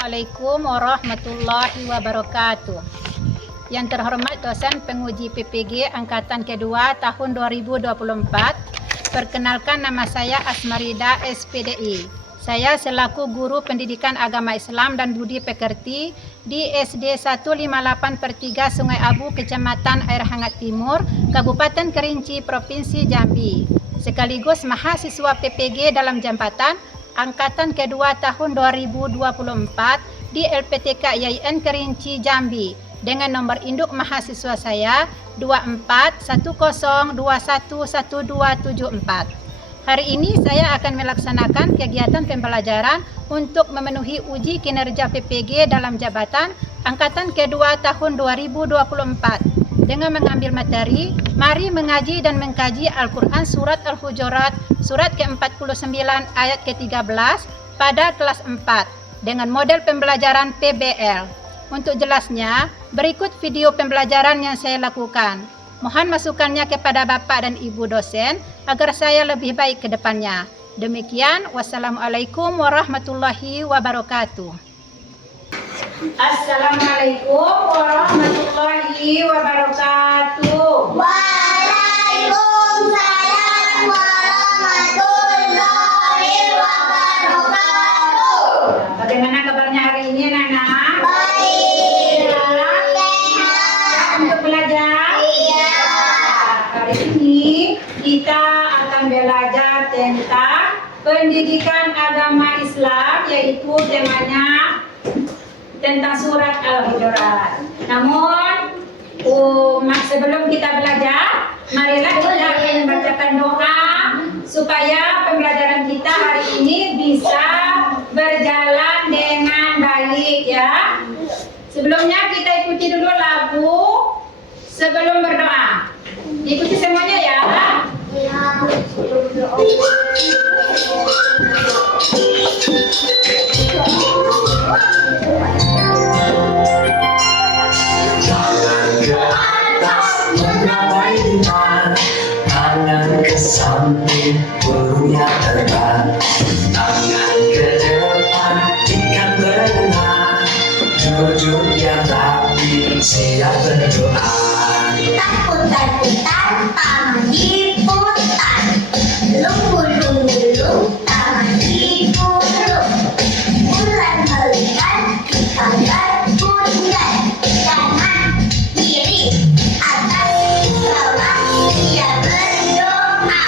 Assalamualaikum warahmatullahi wabarakatuh. Yang terhormat dosen penguji PPG Angkatan kedua tahun 2024. Perkenalkan, nama saya Asmarida SPDI. Saya selaku guru pendidikan agama Islam dan budi pekerti di SD 158/3 Sungai Abu, Kecamatan Air Hangat Timur, Kabupaten Kerinci, Provinsi Jambi. Sekaligus mahasiswa PPG dalam jabatan Angkatan kedua tahun 2024 di LPTK IAIN Kerinci, Jambi, dengan nomor induk mahasiswa saya 2410211274. Hari ini saya akan melaksanakan kegiatan pembelajaran untuk memenuhi uji kinerja PPG dalam jabatan Angkatan kedua tahun 2024 dengan mengambil materi Mari Mengaji dan Mengkaji Al-Quran Surat Al-Hujurat Surat ke-49 ayat ke-13 pada kelas 4 dengan model pembelajaran PBL. Untuk jelasnya, berikut video pembelajaran yang saya lakukan. Mohon masukannya kepada Bapak dan Ibu dosen agar saya lebih baik ke depannya. Demikian, wassalamualaikum warahmatullahi wabarakatuh. Assalamualaikum warahmatullahi wabarakatuh. Waalaikumsalam warahmatullahi wabarakatuh. Bagaimana kabarnya hari ini, anak-anak? Baik. Sehat untuk belajar? Iya. Hari ini kita akan belajar tentang pendidikan agama Islam, yaitu temanya tentang surat Al-Hujurat. Namun, sebelum kita belajar, marilah kita membacakan doa supaya pembelajaran kita hari ini bisa berjalan dengan baik, ya. Sebelumnya kita ikuti dulu lagu sebelum berdoa. Ikuti semuanya, ya. Tangan ke atas mengabaikan, tangan ke samping punya terbang, tangan ke depan ikan berenang, duduk yang rapi siap berdoa. Putar-putar tangan diputar, lung-lung-lung tangan digulung, bulan melihat kita berpundar, kanan kiri atas bawah dia berdoa.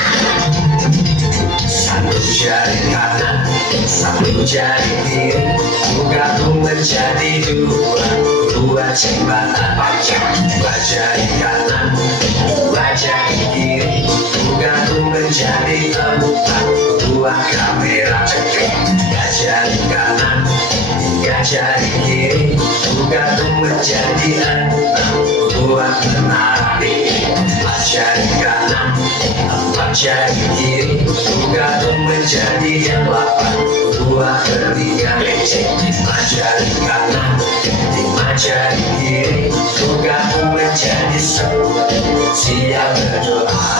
Satu jari kanan, satu jari kiri, bergabung menjadi dua, dua jembatan panjang, dua jari kanan, dua jari kiri, bergabung menjadi empat, dua kamera cekik, tiga jari kanan, tiga jari kiri, bergabung menjadi enam, dua menara, empat jari kanan, empat jari kiri, bergabung menjadi delapan, dua ketiga lecek, lima jari kanan, lima jari kiri, bergabung menjadi sepuluh, siap berdoa.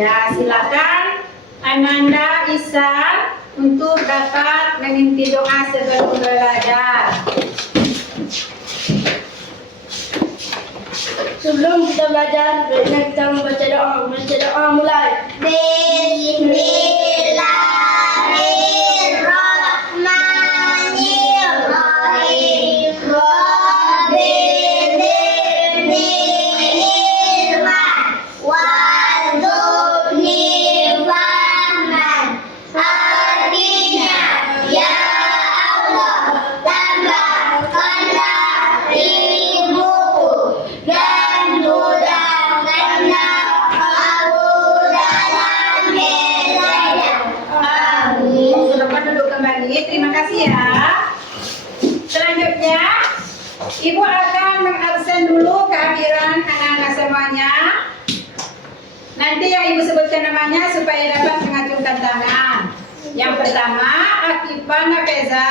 Ya, silakan Ananda Ihsan untuk dapat mengikuti doa sebelum belajar. Sebelum kita belajar, baiknya kita membaca doa. Membaca doa mulai. Bismillahirrahmanirrahim. Rabbil ilman warzuqni fahman. Artinya, ya Allah, tambahkanlah ilmuku dan mudahkanlah aku dalam belajar. Amin. Silakan duduk kembali. Terima kasih, ya. Selanjutnya, Ibu akan mengabsen dulu kehadiran anak-anak semuanya. Nanti yang Ibu sebutkan namanya supaya dapat mengacungkan tangan. Yang pertama, Akifah Nafeza,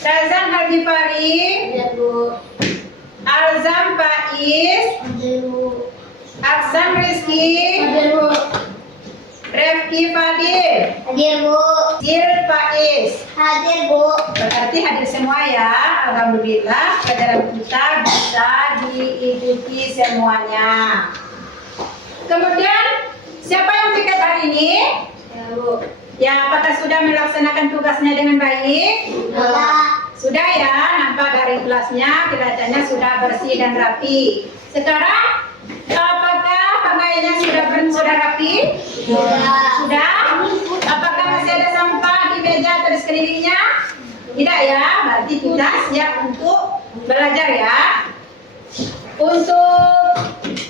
Razan Al-Ghifari, Alzam Faiz, Aksan Rizki, Ref Zaki Fadil. Hadir Bu. Zil Faiz. Hadir Bu. Berarti hadir semua ya. Alhamdulillah pelajaran kita bisa diikuti semuanya. Kemudian siapa yang piket hari ini? Ya Bu. Ya, apakah sudah melaksanakan tugasnya dengan baik? Sudah ya, nampak dari kelasnya kelihatannya sudah bersih dan rapi. Sekarang apakah pakaiannya sudah rapi? Sudah? Apakah masih ada sampah di meja atau di sekelilingnya? Tidak ya, berarti kita siap untuk belajar ya. Untuk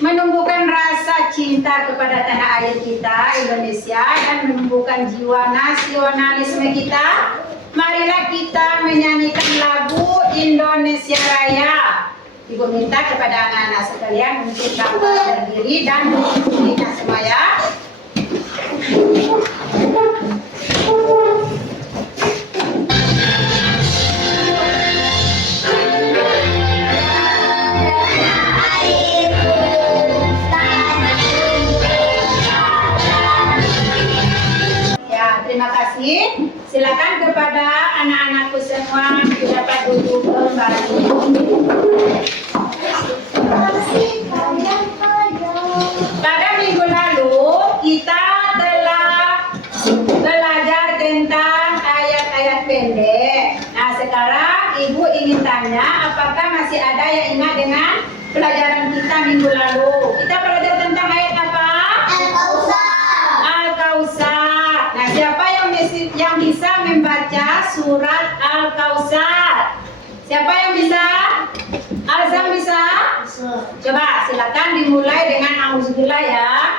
menumbuhkan rasa cinta kepada tanah air kita Indonesia dan menumbuhkan jiwa nasionalisme kita, marilah kita menyanyikan lagu Indonesia Raya. Ibu minta kepada anak-anak sekalian untuk bangkit berdiri dan mengikutinya semua ya. Terima kasih. Silakan kepada anak-anakku semua dapat duduk kembali. Pada minggu lalu kita telah belajar tentang ayat-ayat pendek. Nah sekarang Ibu ingin tanya, apakah masih ada yang ingat dengan pelajaran kita minggu lalu? Kita belajar tentang ayat apa? Al-Kautsar. Nah, siapa yang bisa membaca surat Al-Kautsar? Siapa yang bisa? Azam bisa? Coba silakan dimulai dengan auzubillah ya.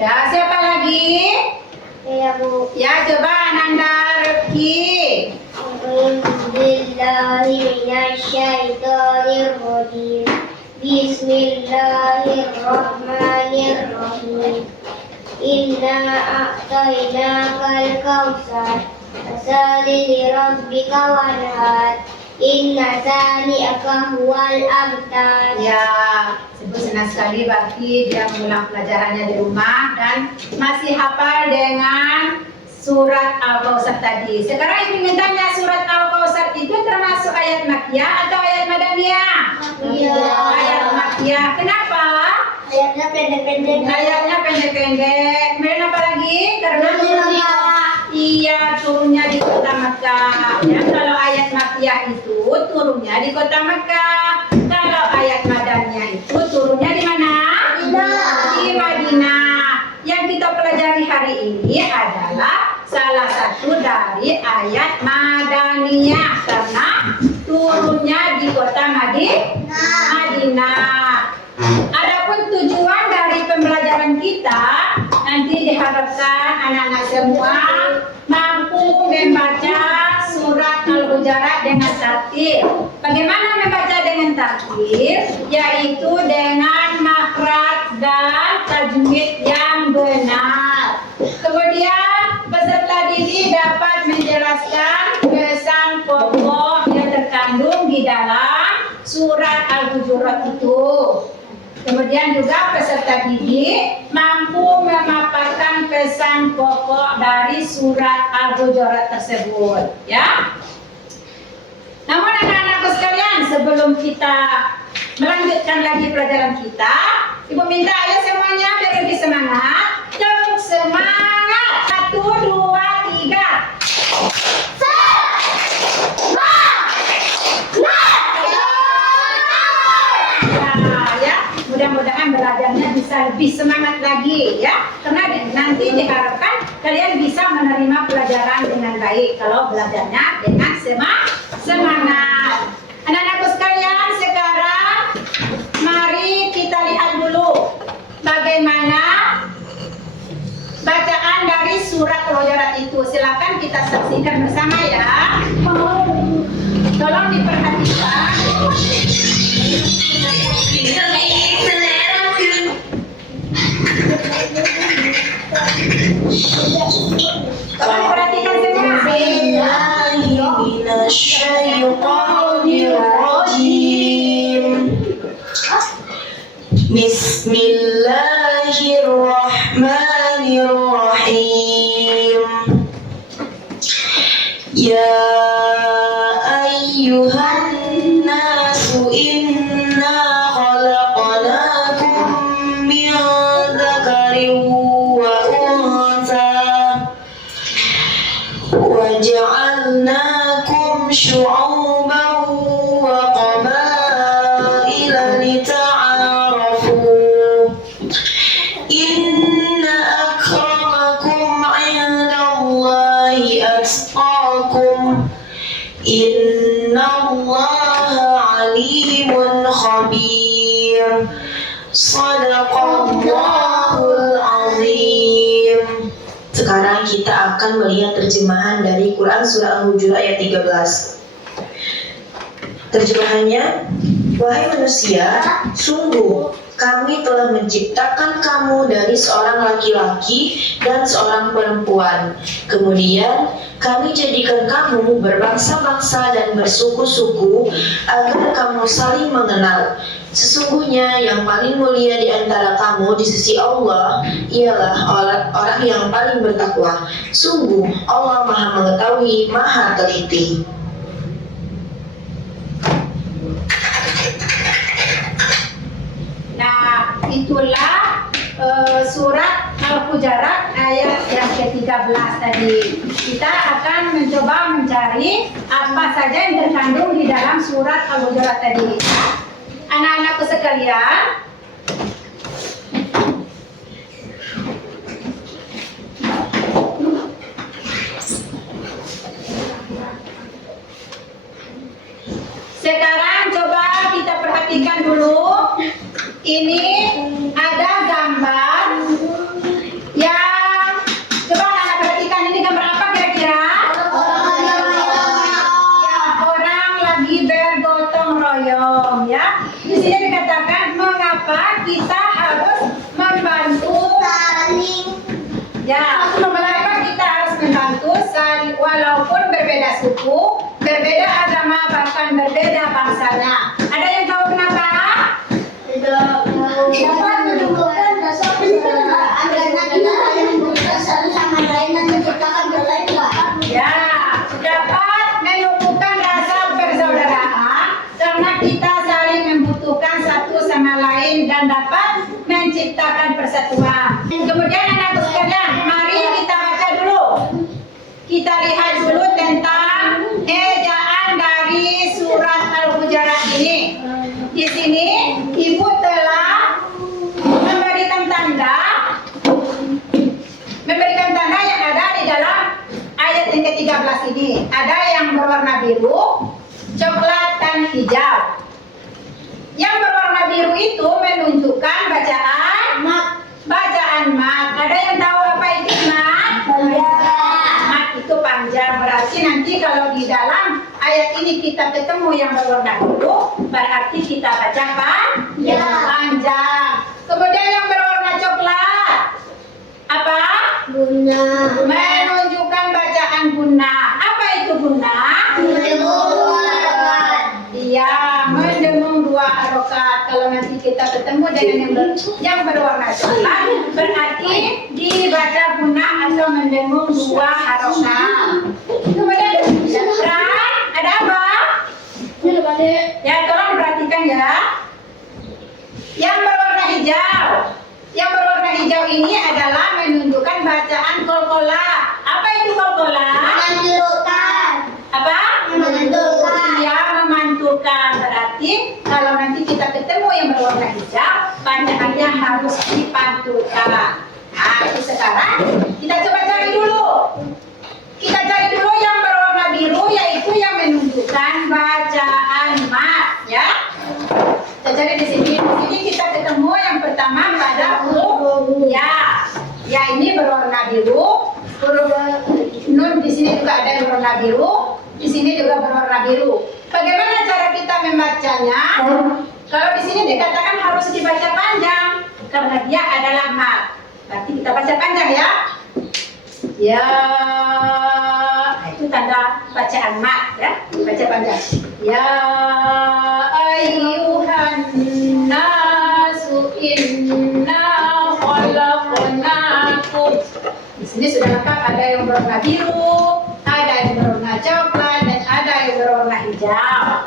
Ya, siapa lagi? Ya Bu. Ya, coba Ananda Rifki. Bismillahirrahmanirrahim. Bismillahirrahmanirrahim. Inna a'tainakal kautsar. Fasalli li rabbika wanhar. Inna sani'aka huwal abtar. Ya, Ibu senang sekali berarti dia mengulang pelajarannya di rumah dan masih hafal dengan surat Al-Kautsar tadi. Sekarang Ibu ingin tanya, surat Al-Kautsar itu termasuk ayat Makkiyah atau ayat Madaniyah? Ayat Makkiyah. Kenapa? Ayatnya pendek-pendek. Ayatnya pendek-pendek. Kemudian apa lagi? Karena iya, turunnya di kota Makkah. Ya, kalau ayat Makkiyah itu turunnya di kota Makkah. Kalau ayat Madaniyah itu turunnya di mana? Di Madinah. Yang kita pelajari hari ini adalah salah satu dari ayat Madaniyah karena turunnya di kota Madinah. Adapun tujuan dari pembelajaran kita nanti diharapkan anak-anak semua mampu membaca surat Al-Hujurat dengan tartil. Bagaimana membaca dengan tartil? Yaitu dengan makhraj dan tajwid yang benar. Kemudian peserta didik dapat menjelaskan pesan pokok yang terkandung di dalam surat Al-Hujurat itu. Kemudian juga peserta didik mampu memaparkan pesan pokok dari surat Al-Hujurat tersebut, ya. Namun anak-anakku sekalian, sebelum kita melanjutkan lagi pelajaran kita, Ibu minta ayo semuanya biar lebih semangat. Tepuk semangat. 1, 2, 3. Mudah-mudahan belajarnya bisa lebih semangat lagi ya, karena nanti diharapkan kalian bisa menerima pelajaran dengan baik kalau belajarnya dengan semangat. Anak-anakku sekalian, sekarang mari kita lihat dulu bagaimana bacaan dari surat Al-Hujurat itu. Silakan kita saksikan bersama ya. Tolong diperhatikan. Tolong perhatikan semua. Ya ayyuhan nasu inna khalaqnakum min dzakarin wa untha wa ja'alnakum syu'uban wa qabaila lita'arafu inna akramakum 'indallahi atqakum innallaha 'alimun khabir. Shadaqallahul azim. Sekarang kita akan melihat terjemahan dari Quran Surah Al-Hujurat ayat 13. Terjemahannya, wahai manusia, sungguh kami telah menciptakan kamu dari seorang laki-laki dan seorang perempuan. Kemudian kami jadikan kamu berbangsa-bangsa dan bersuku-suku agar kamu saling mengenal. Sesungguhnya yang paling mulia di antara kamu di sisi Allah ialah orang yang paling bertakwa. Sungguh Allah Maha Mengetahui, Maha Teliti. Nah, itulah surat Al-Hujurat ayat yang ke-13 tadi. Kita akan mencoba mencari apa saja yang terkandung di dalam surat Al-Hujurat tadi. Anak-anakku sekalian, sekarang coba kita perhatikan dulu. Ini ada gambar yang, coba anak perhatikan, ini gambar apa kira-kira? Ya, orang lagi bergotong royong, ya. Di sini dikatakan mengapa kita harus membantu saling. Ya, mengapa kita harus membantu saling walaupun berbeda suku, berbeda agama, bahkan berbeda bangsanya. Ada yang tahu kenapa? Dapat menunjukkan rasa persaudaraan karena kita saling berusaha satu sama lain dan menciptakan kebaikan. Ya, dapat menumbuhkan rasa persaudaraan karena kita saling membutuhkan satu sama lain dan dapat menciptakan persatuan. Kemudian anak sekalian, mari kita baca dulu. Kita lihat dulu tentang ejaan dari surat Al-Hujurat ini. Di sini ibu telah memberikan tanda yang ada di dalam ayat yang ke-13 ini. Ada yang berwarna biru, coklat, dan hijau. Yang berwarna biru itu menunjukkan bacaan mat. Ada yang tahu apa itu mat? Mat itu panjang. Berarti nanti kalau di dalam ayat ini kita ketemu yang berwarna biru, berarti kita baca panjang. Kemudian yang berwarna coklat, apa? Guna. Menunjukkan bacaan guna. Apa itu guna? Iya, mendengung 2 harokat. Kalau nanti kita ketemu dengan yang berwarna coklat, berarti dibaca guna atau mendengung 2 harokat. Kemudian ada apa? Ya, tolong perhatikan ya. Yang berwarna hijau. Yang berwarna hijau ini adalah menunjukkan bacaan kolkola. Apa itu kolkola? Menentukan. Apa? Memantulkan. Ya, memantulkan. Berarti kalau nanti kita ketemu yang berwarna hijau, bacaannya harus dipantulkan. Nah, itu sekarang kita coba cari dulu. Kita cari dulu yang berwarna biru, yaitu yang menunjukkan bacaan mat, ya. Kita cari di sini. Di sini kita ketemu yang pertama pada huruf ya. Ya, ini berwarna biru. Huruf nun di sini juga ada yang berwarna biru. Di sini juga berwarna biru. Bagaimana cara kita membacanya? Kalau di sini dikatakan harus dibaca panjang karena dia adalah mat. Berarti kita baca panjang ya. Ya, itu tanda bacaan mat ya. Baca panjang. Ya ayyuhan nasu inna khalaqnakum. Di sini sudah lengkap, ada yang berwarna biru, ada yang berwarna berwarna coklat dan ada yang berwarna hijau.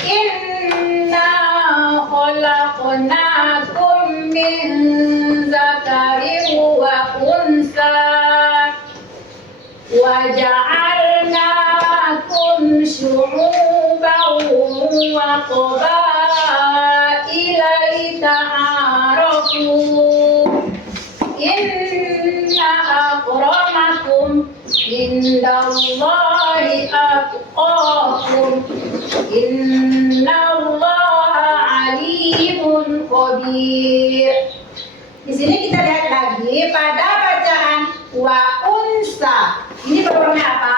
Inna khalaqnakum min zakarin wa unsa wa ja'alnakum syu'uban wa qabaila lita'arafu. Inna akramakum indallahi atqakum. Innallaha alimun khabir. Di sini kita lihat lagi pada bacaan wa unsa. Ini berwarna apa?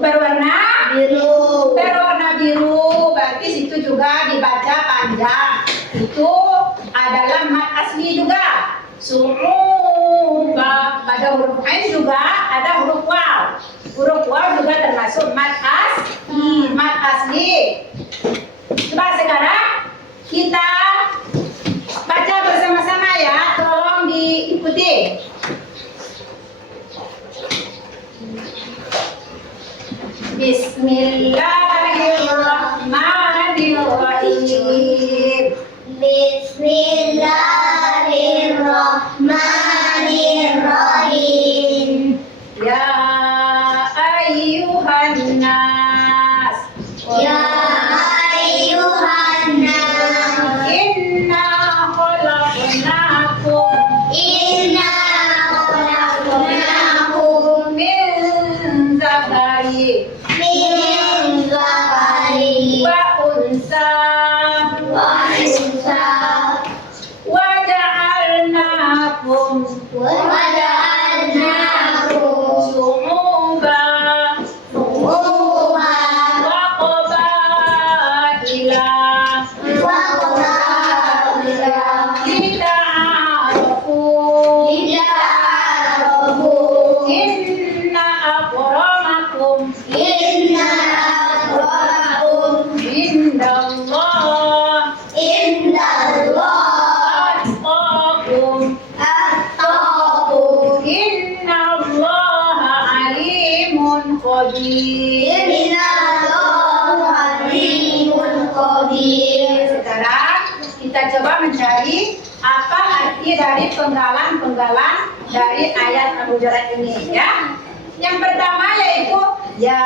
Berwarna biru. Berwarna biru. Berarti situ juga dibaca panjang. Itu adalah mat asli juga. Su'uba. Pada huruf ain juga ada huruf waw. Huruf waw juga termasuk mat asli. Mat asli. Coba sekarang kita baca bersama-sama ya. Tolong diikuti. Bismillahirrahmanirrahim. Bismillahirrahmanirrahim. Ya ayyuhan nas. Ya ayyuhan nas. Inna khalaqnakum Inna khalaqnakum min zakari min zakarin wa unsa wa unsa wa ja'alnakum wa ja'alnakum syu'uban syu'uban wa qabaila wa qabaila lita'arafu. lita'arafu. Inna akramakum Inna akramakum indallah indallah atqakum. attaqakum. Innallaha alimun khabir. Innallaha alimun khabir. Sekarang kita coba mencari apa arti dari penggalan-penggalan dari ayat Al-Hujurat ini ya. Yang pertama yaitu ya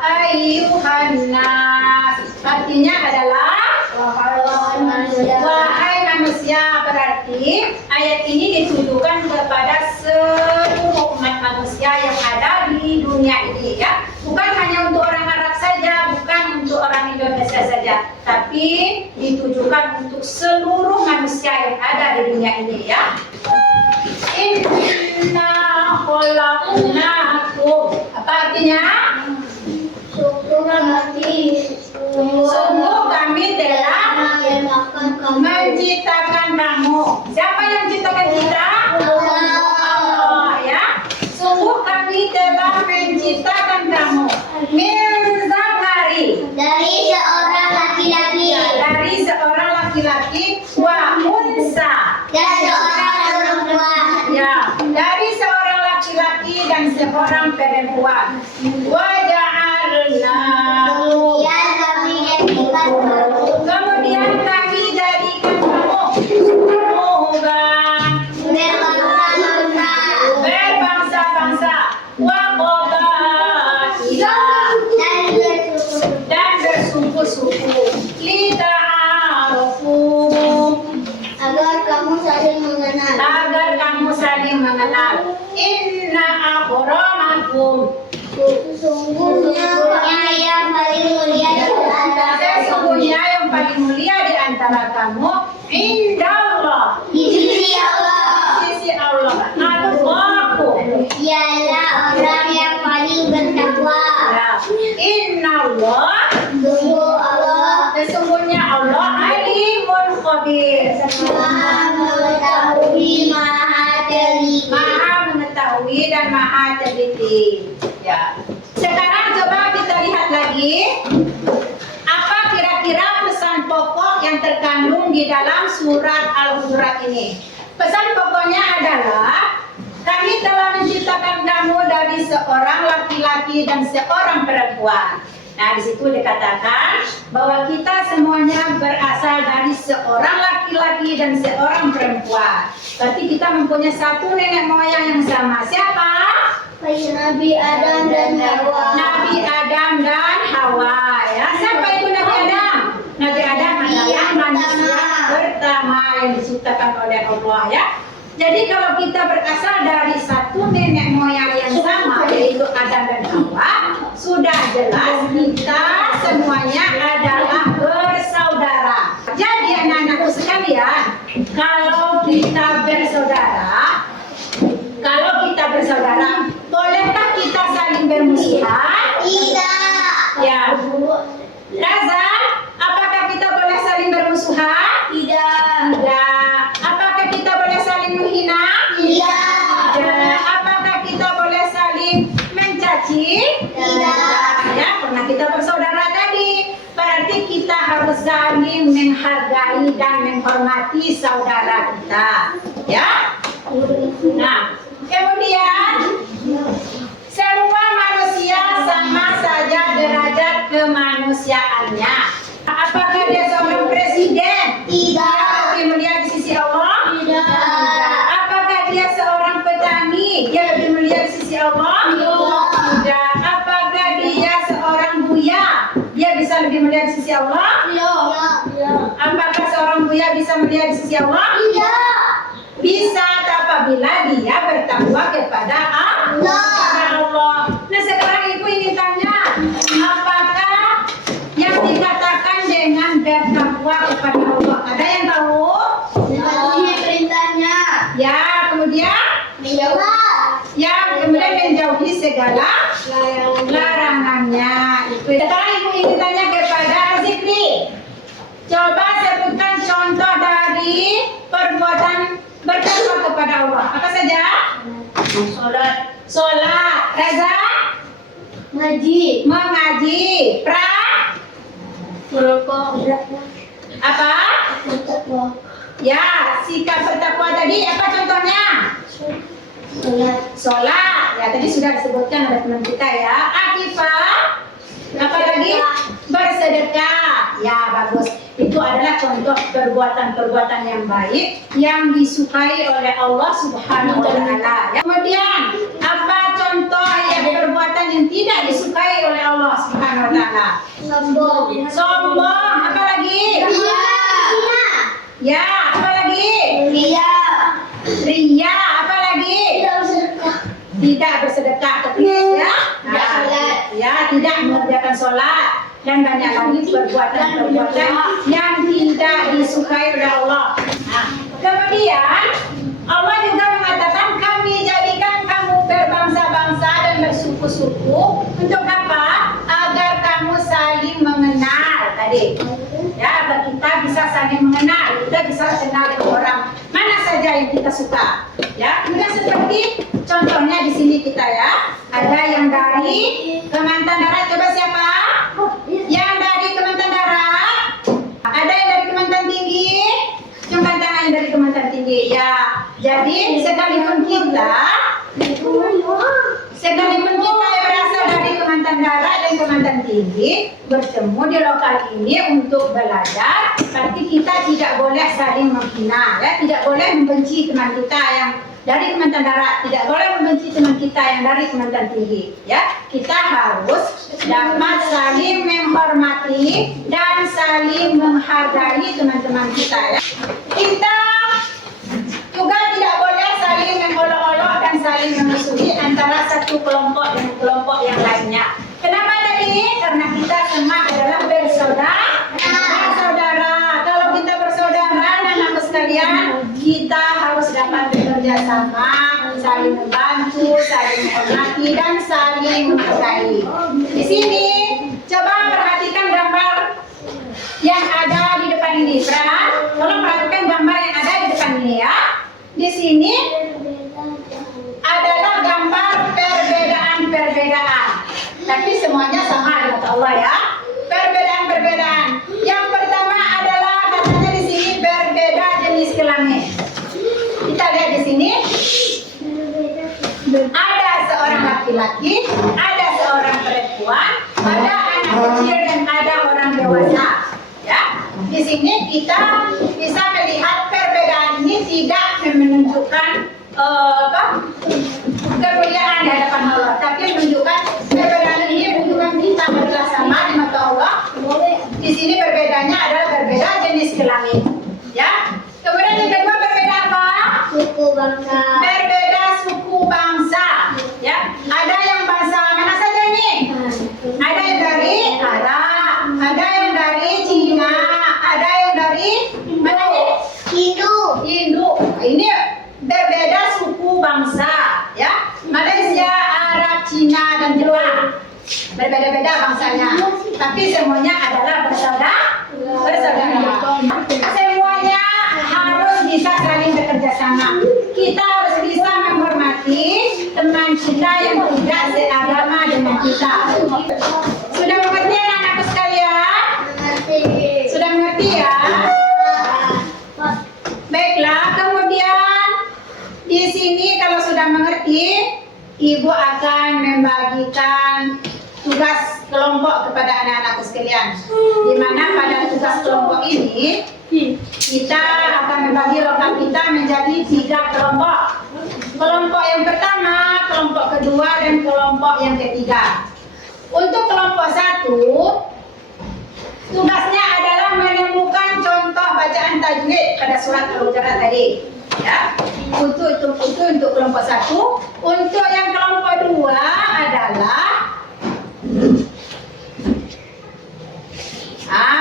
ayyuhan nas. Artinya adalah wahai manusia. Berarti ayat ini ditujukan kepada seluruh umat manusia yang ada di dunia ini ya. Bukan hanya untuk orang Arab saja, bukan untuk orang Indonesia saja, tapi ditujukan untuk seluruh manusia yang ada di dunia ini ya. Inna khalaqnakum. Apa artinya? Sungguh kami telah menciptakan kamu. Siapa yang menciptakan kita? Allah ya. Sungguh kami telah menciptakan kamu. Min zakari. Dari seorang laki-laki Dari seorang laki-laki wa unsa. dan seorang perempuan. Ya, dari seorang laki-laki dan seorang perempuan. Wa ja'alna. Kemudian kami jadikan kamu Kemudian kami jadikan kamu berbangsa-bangsa berbangsa-bangsa wa qabaila dan bersuku-suku lita'arafu agar kamu saling mengenal. Inna akramakum. Sesungguhnya yang paling mulia di antara Sesungguhnya yang paling mulia di antara kamu indallah. di sisi Allah Sisi Allah. Atqakum. ialah orang yang paling bertakwa. Innallah. Sesungguhnya Allah alimun khabir. Maha mengetahui, maha teliti. Maha mengetahui dan maha teliti. Ya. Sekarang coba kita lihat lagi apa kira-kira pesan pokok yang terkandung di dalam surat Al-Hujurat ini. Pesan pokoknya adalah kami telah menciptakan kamu dari seorang laki-laki dan seorang perempuan. Nah, di situ dikatakan bahwa kita semuanya berasal dari seorang laki-laki dan seorang perempuan. Berarti kita mempunyai satu nenek moyang yang sama. Siapa? Nabi Adam dan Hawa. Nabi Adam dan Hawa. Ya, siapa itu Nabi Adam? Nabi Adam adalah manusia pertama yang diciptakan oleh Allah, ya. Jadi kalau kita berasal dari satu nenek moyang yang sama, yaitu Adam dan Hawa, sudah jelas kita semuanya adalah bersaudara. Jadi anak-anakku sekalian, kalau kita bersaudara, bolehkah kita saling bermusuhan? Tidak. Ya. Raza, apakah kita boleh saling bermusuhan? Tidak. Tidak. Apakah kita boleh saling menghina? Tidak. Tidak. Apakah kita boleh saling mencaci? Tidak. Ya, karena kita bersaudara tadi. Berarti kita harus saling menghargai dan menghormati saudara kita. Ya? Nah, kemudian semua manusia sama saja derajat kemanusiaannya. Apakah dia seorang presiden? Tidak. Lebih mulia di sisi Allah? Tidak. Apakah dia seorang petani? Dia lebih mulia di sisi Allah? Tidak. Apakah dia seorang buya? Dia bisa lebih mulia di sisi Allah? Tidak. Apakah seorang buya bisa mulia di sisi Allah? Tidak. Bisa apabila dia bertakwa kepada Allah. Nah, sekarang ibu ingin tanya, apakah yang dikatakan dengan bertakwa kepada Allah? Ada yang tahu? Ini perintahnya. Ya, kemudian yang kemudian menjauhi segala larangannya. Sekarang ibu ingin tanya kepada Zikri. Coba sebutkan contoh dari perbuatan bertakwa kepada Allah. Apa saja? Sholat. Reza? Ngaji. Mengaji. Apa? Ya, sikap bertakwa tadi apa contohnya? Sholat. Ya, tadi sudah disebutkan oleh teman kita ya. Akifah. Apa lagi? Bersedekah. Ya, bagus. Itu adalah contoh perbuatan-perbuatan yang baik yang disukai oleh Allah Subhanahu wa taala. Kemudian, apa contoh yang perbuatan yang tidak disukai oleh Allah Subhanahu wa taala? Sombong. Apa lagi? Ya, apa lagi? Ria. Apa lagi? Tidak bersedekah ketika ya. Ya, tidak mengerjakan sholat. Dan banyak lagi perbuatan-perbuatan yang tidak disukai oleh Allah. Nah, kemudian Allah juga mengatakan kami jadikan kamu berbangsa-bangsa dan bersuku-suku untuk apa? Agar kamu saling mengenal tadi. Ya, agar kita bisa saling mengenal, kita bisa kenal orang mana saja yang kita suka. Ya, juga seperti contohnya di sini kita ya. Ada yang dari Kementerian Darat, coba siapa? Yang dari Kementerian Darat. Ada yang dari Kementerian Tinggi. Cuma tangan dari Kementerian Tinggi. Ya, jadi sekalipun kita yang berasal dari Kementerian Darat dan Kementerian Tinggi bertemu di lokal ini untuk belajar, berarti kita tidak boleh saling menghina, ya, tidak boleh membenci teman kita yang dari Kementerian Darat, tidak boleh membenci teman kita yang dari Kementerian Tinggi, ya. Kita harus dapat saling menghormati dan saling menghargai teman-teman kita, ya. Kita juga tidak boleh saling mengolok-olok dan saling memusuhi antara satu kelompok dengan kelompok yang lainnya. Kenapa tadi? Karena kita semua adalah bersaudara. Kalau kita bersaudara, anak-anak sekalian, kita harus dapat bekerja sama, saling membantu, saling menghormati, dan saling menghargai. Di sini, coba perhatikan gambar yang ada di depan ini. Tolong perhatikan gambar yang ada di depan ini ya. Di sini adalah gambar perbedaan-perbedaan. Tapi semuanya sama dengan Allah ya. Perbedaan-perbedaan. Yang pertama adalah katanya di sini berbeda jenis kelamin. Kita lihat di sini. Ada seorang laki-laki, ada seorang perempuan, ada anak kecil dan ada orang dewasa. Ya, di sini kita bisa melihat perbedaan ini tidak menunjukkan kemuliaan di hadapan Allah, tapi menunjukkan perbedaan ini menunjukkan kita adalah sama di mata Allah. Di sini perbedaannya adalah berbeda jenis kelamin. Ya, kemudian yang kedua berbeda apa? Suku bangsa. Berbeda suku bangsa. Ya, ada yang bangsa mana saja nih? Ada yang dari Arab, ada yang dari Cina, ada yang dari mana nih? Hindu. Hindu. Ini berbeda suku bangsa, ya. Malaysia, Arab, Cina, dan Jepang. Berbeda-beda bangsanya, tapi semuanya adalah bersaudara. Semuanya harus bisa saling bekerja sama. Kita harus bisa menghormati teman kita yang tidak seagama dengan kita. Sudah mengerti anak-anakku sekalian? Sudah mengerti ya? Baiklah, kemudian di sini kalau sudah mengerti, Ibu akan membagikan tugas kelompok kepada anak-anakku sekalian. Di mana pada tugas kelompok ini kita akan membagi lokal kita menjadi 3 kelompok. Kelompok yang pertama, kelompok kedua, dan kelompok yang ketiga. Untuk kelompok 1, tugasnya adalah menemukan contoh bacaan tajwid pada surat Al-Hujurat tadi. Ya, untuk kelompok 1. Untuk yang kelompok 2 adalah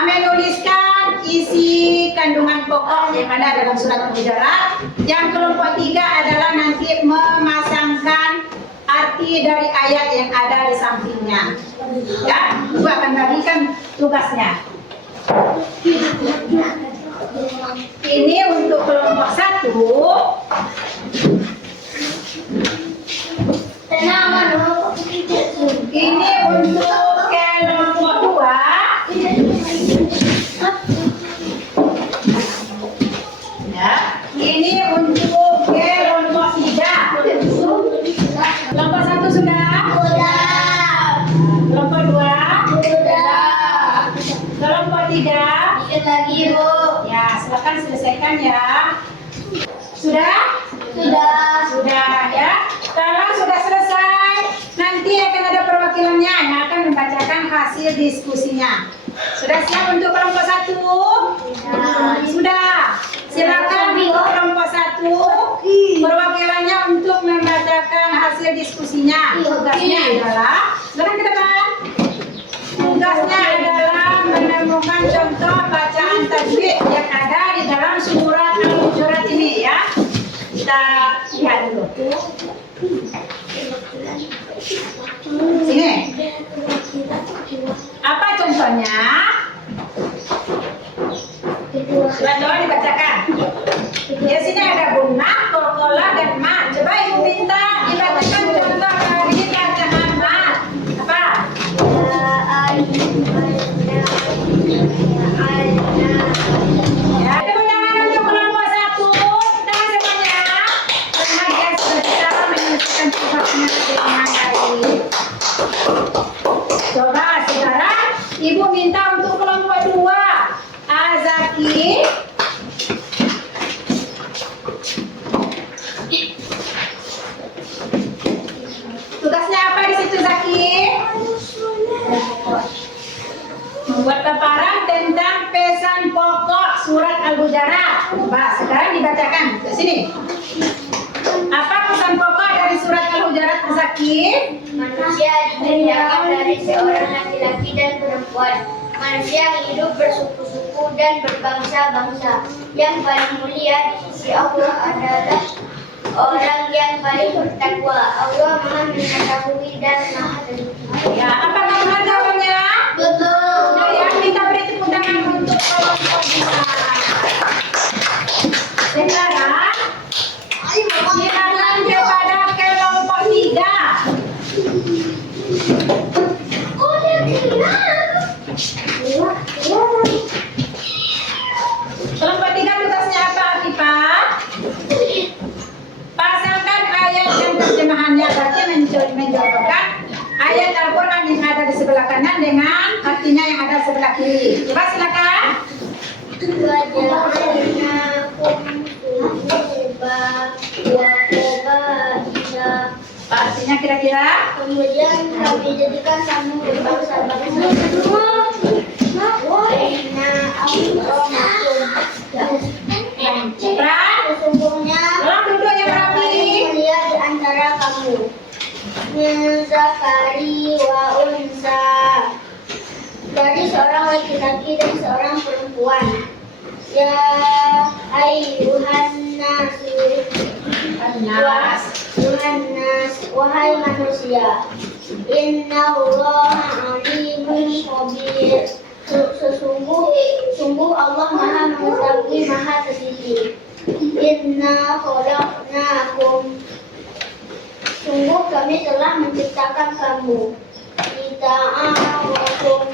menuliskan isi kandungan pokok yang ada dalam surat Al-Hujurat. Yang kelompok 3 adalah nanti memasangkan arti dari ayat yang ada di sampingnya. Ya, Ibu akan bagikan tugasnya. Ini untuk kelompok 1. Ini untuk kelompok 2. Ya, ini untuk kelompok 3. Kelompok 1 sudah? Kelompok 2? Kelompok 3? Lagi, Bu. Ya, silakan selesaikan ya. Sudah? Sudah ya. Kalau sudah selesai, nanti akan ada perwakilannya yang akan membacakan hasil diskusinya. Sudah siap untuk kelompok 1? Sudah. Silakan untuk kelompok 1, perwakilannya untuk membacakan hasil diskusinya. Tugasnya adalah, silakan ke depan. Tugasnya adalah menemukan contoh bacaan tajwid yang ada di dalam surat Al-Hujurat ini ya. Kita lihat dulu. Sini. Apa contohnya? Coba dibacakan. Di sini ada bunga, kokola, dan ma. Coba Ibu minta dibacakan contoh dari bacaan ma. Apa? Ya, tepuk tangan untuk kelompok 1. Tangan semuanya. Karena dia sudah bisa menyelesaikan tugasnya dengan baik. Coba sekarang Ibu minta untuk kelompok 2. Azaki. Tugasnya apa di situ, Zaki? Membuat paparan tentang pesan pokok surat Al-Hujurat. Coba sekarang dibacakan ke sini. Apa pesan pokok dari surat Al-Hujurat, Zaki? Manusia diciptakan dari seorang laki-laki dan perempuan. Manusia hidup bersuku-suku dan berbangsa-bangsa. Yang paling mulia di sisi Allah adalah orang yang paling bertakwa. Allah Maha Mengetahui dan Maha Teliti. Ya, apakah benar jawabannya? Betul. Nah, ya, kita beri tepuk tangan untuk kelompok 2. Sekarang silakan kepada kelompok 3. Kelompok 3 tugasnya apa, Afifa? Pasangkan ayat dan terjemahannya. Berarti menjodohkan ayat Al-Quran yang ada di sebelah kanan dengan artinya yang ada di sebelah kiri. Coba silakan. Artinya kira-kira? Kemudian kami jadikan kamu berbangsa-bangsa. Sesungguhnya Duduk yang rapi. mulia di antara kamu. Min zakari wa unsa, dari seorang laki-laki dan seorang perempuan. Ya ayyuhan nasu, wahai manusia, inna Allah alimun khabir, sungguh Allah maha mengetahui, maha teliti. Inna khalaqnakum, sungguh kami telah menciptakan kamu. Lita'arakum,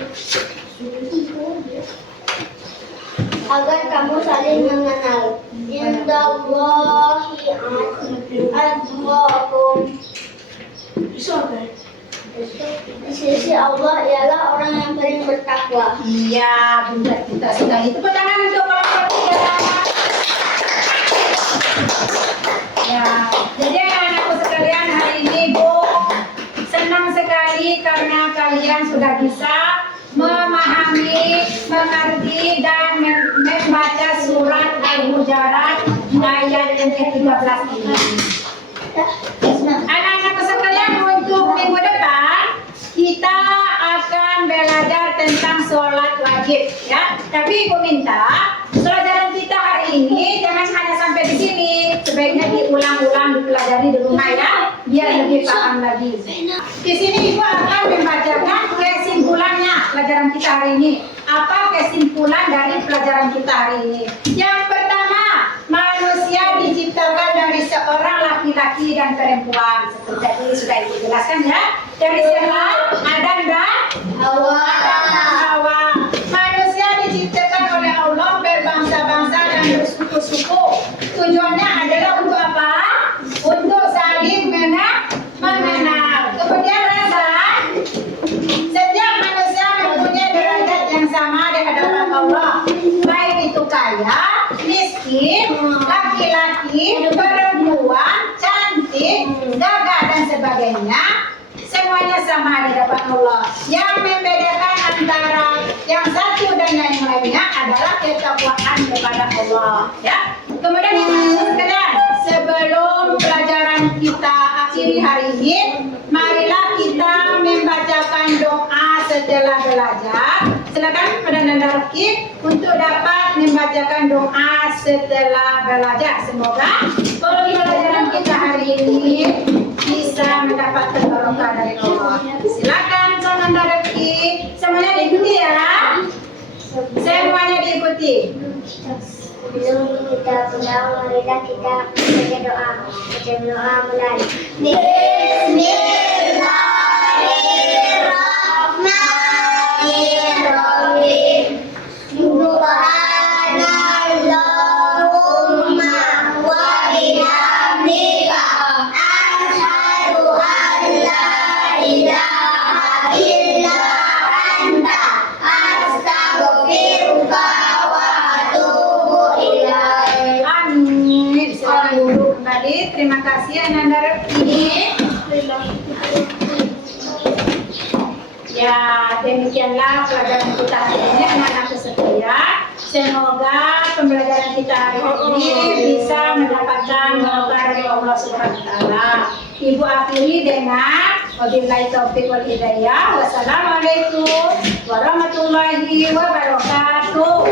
agar kamu saling mengenal. Indallahi atqakum, di sisi Allah ialah orang yang paling bertakwa. Iya, benar, kita sudah. Tepuk tangan untuk para peserta. Ya, jadi anak-anakku sekalian, hari ini Bu senang sekali karena kalian sudah bisa memahami, mengerti dan membaca surat Al-Hujurat ayat yang ke-13 ini. Anak-anakku sekalian, untuk minggu depan kita akan belajar tentang sholat wajib, ya. Tapi Ibu minta pelajaran kita hari ini jangan hanya sampai di sini, sebaiknya diulang-ulang, dipelajari di rumah ya, biar lebih paham lagi. Di sini Ibu akan membacakan kesimpulannya pelajaran kita hari ini. Apa kesimpulan dari pelajaran kita hari ini? Yang pertama, manusia diciptakan dari seorang laki-laki dan perempuan. Seperti tadi sudah Ibu jelaskan ya. Dari siapa? Adam dan Hawa. Manusia diciptakan oleh Allah berbangsa-bangsa dan bersuku-suku. Tujuannya adalah untuk apa? Untuk saling mengenal. Kemudian rasa, setiap manusia mempunyai derajat yang sama di hadapan Allah. Baik itu kaya, miskin, laki-laki, perempuan, cantik, gagah dan sebagainya. Semuanya sama di hadapan Allah. Yang membedakan antara yang satu dan yang lainnya adalah ketakwaan kepada Allah. Ya. Kemudian sekalian, sebelum pelajaran kita akhiri hari ini, marilah kita membacakan doa setelah belajar. Silakan pada Nanda Rifki untuk dapat membacakan doa setelah belajar. Semoga pelajaran kita hari ini bisa mendapatkan barokah dari Allah. Silakan Nanda Rifki, semuanya diikuti ya. Semuanya diikuti. Sebelum kita pulang, marilah kita baca doa. Baca doa mulai. Bismillahirrahmanirrahim. Subhanallahumma wa bihamdika, asyhadu an la ilaha illa anta, astaghfiruka wa atubu ilaik. Amin. Silakan duduk kembali. Terima kasih Nanda Rifki. Ya, demikianlah pelajaran kita hari ini anak-anak sekalian. Semoga pembelajaran kita hari ini bisa mendapatkan barokah dari Allah Subhanahu wa taala. Ibu akhiri dengan wabillahi taufiq wal hidayah. Wassalamualaikum warahmatullahi wabarakatuh.